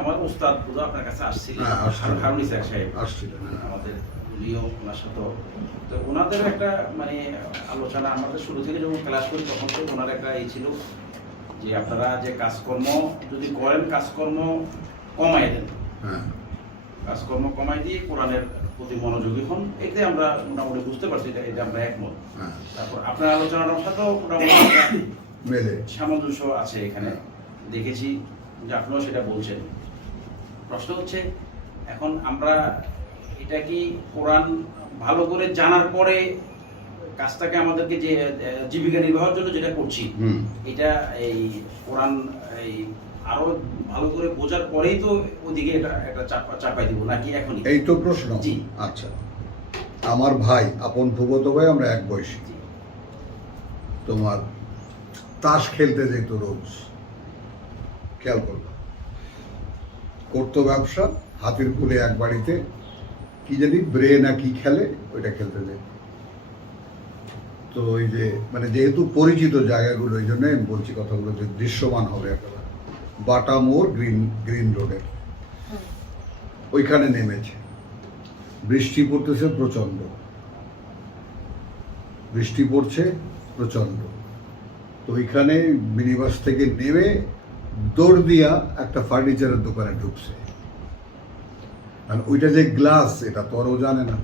আমার উস্তাদ বুঝা আপনার কাছে আসছিলেন, হারুন ইসাক সাহেব আসছিলেন আমাদের, উনিও ওনার সাথে, তো ওনাদের একটা মানে আলোচনা আমাদের শুরু থেকে যখন ক্লাস করি তখন তো ওনার একটা এই ছিল যে আপনারা যে কাজকর্ম যদি করেন কাজকর্ম কমাই দেন, কাজকর্ম কমাই দিয়ে কোরআনের প্রতি মনোযোগী হন, এতে আমরা মোটামুটি বুঝতে পারছি এটা আমরা একমত। তারপর আপনার আলোচনার সাথেও মোটামুটি সামঞ্জস্য আছে এখানে, দেখেছি যে আপনিও সেটা বলছেন। প্রশ্ন হচ্ছে এখন আমরা এটা কি কোরআন ভালো করে জানার পরে কাজটাকে আমাদেরকে যে জীবিকা নির্বাহের জন্য যেটা করছি এটা এই কোরআন এই আরো ভালো করে বোঝার পরেই তো ওদিকে এটা চাপাই দিব নাকি এখনই? এই তো প্রশ্ন। আচ্ছা, আমার ভাই, আপন ফুফাতো ভাই, আমরা এক বয়সী। তোমার তাস খেলতে যেত রোজ, খেয়াল করলো, করতো ব্যবসা, হাতির কুলে এক বাড়িতে কি জানি ব্রে না কি খেলে, ওইটা খেলতে যেত। তো ওই যে মানে যেহেতু পরিচিত জায়গাগুলো, এই জন্য আমি বলছি কথাগুলো যে দৃশ্যমান হবে একেবারে। বাটা মোড় গ্রিন রোডের ওইখানে নেমেছে, বৃষ্টি পড়তেছে প্রচণ্ড, বৃষ্টি পড়ছে প্রচণ্ড। তো ওইখানে মিনিবাস থেকে নেমে দৌড় দিয়া একটা ফার্নিচারের দোকানে ঢুকছে। আর ওইটা যে গ্লাস, এটা তো আরও জানে না।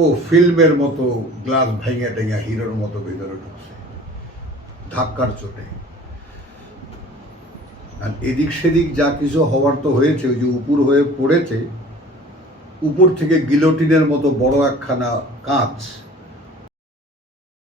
ও ফিল্মের মতো গ্লাস ভেঙে টেঙে হিরোর মতো ভিতরে ঢুকছে ধাক্কার চোটে। আর এদিক সেদিক যা কিছু হওয়ার তো হয়েছে, ওই যে উপর হয়ে পড়েছে, উপর থেকে গিলোটিনের মতো বড় একখানা কাঁচ